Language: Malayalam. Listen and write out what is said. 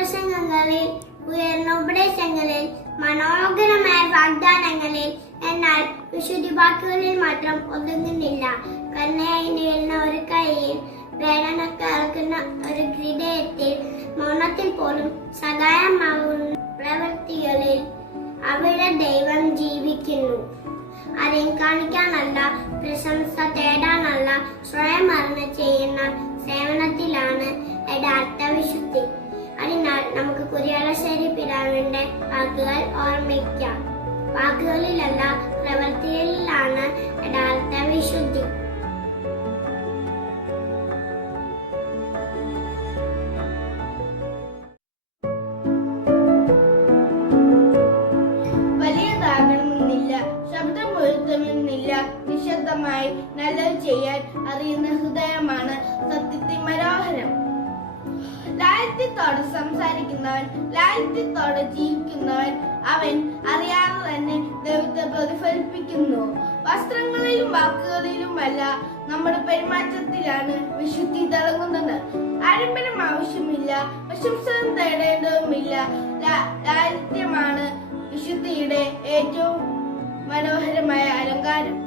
പ്രസംഗങ്ങളിൽ, ഉയർന്ന ഉപദേശങ്ങളിൽ, മനോഹരമായ വാഗ്ദാനങ്ങളിൽ, എന്നാൽ വിശുദ്ധി വാക്കുകളിൽ മാത്രം ഒതുങ്ങുന്നില്ല. കരുണയായി നീളുന്ന ഒരു കൈയിൽ, വേദന കേൾക്കുന്ന ഒരു ഹൃദയത്തിൽ, മൗനത്തിൽ പോലും സഹായമാകുന്ന പ്രവൃത്തികളിൽ അവിടെ ദൈവം ജീവിക്കുന്നു. ആരെയും കാണിക്കാനല്ല, പ്രശംസ തേടാനല്ല, സ്വയം അറിഞ്ഞ് ചെയ്യുന്ന സേവനത്തിലാണ് യഥാർത്ഥ വിശുദ്ധി. അതിനാൽ നമുക്ക് കുരിയാലശ്ശേരി പിതാവിന്റെ വാക്കുകൾ ഓർമ്മിക്കാം. വാക്കുകളിലല്ല, പ്രവൃത്തിയിലാണ് യഥാർത്ഥ വിശുദ്ധി. വലിയതാകണമെന്നില്ല, ശബ്ദമുയർത്തണമെന്നില്ല, നിശബ്ദമായി നല്ലത് ചെയ്യാൻ അറിയുന്ന ഹൃദയമാണ് സത്യത്തിൽ മനോഹരം. ലാളിത്യത്തോടെ സംസാരിക്കുന്നവൻ, ലാളിത്യത്തോടെ ജീവിക്കുന്നവൻ, അവൻ അറിയാതെ തന്നെ ദൈവത്തെ പ്രതിഫലിപ്പിക്കുന്നു. വസ്ത്രങ്ങളിലും വാക്കുകളിലുമല്ല, നമ്മുടെ പെരുമാറ്റത്തിലാണ് വിശുദ്ധി തിളങ്ങുന്നത്. ആഡംബരം ആവശ്യമില്ല, പ്രശംസ തേടേണ്ടതുമില്ല. ലാളിത്യമാണ് വിശുദ്ധിയുടെ ഏറ്റവും മനോഹരമായ അലങ്കാരം.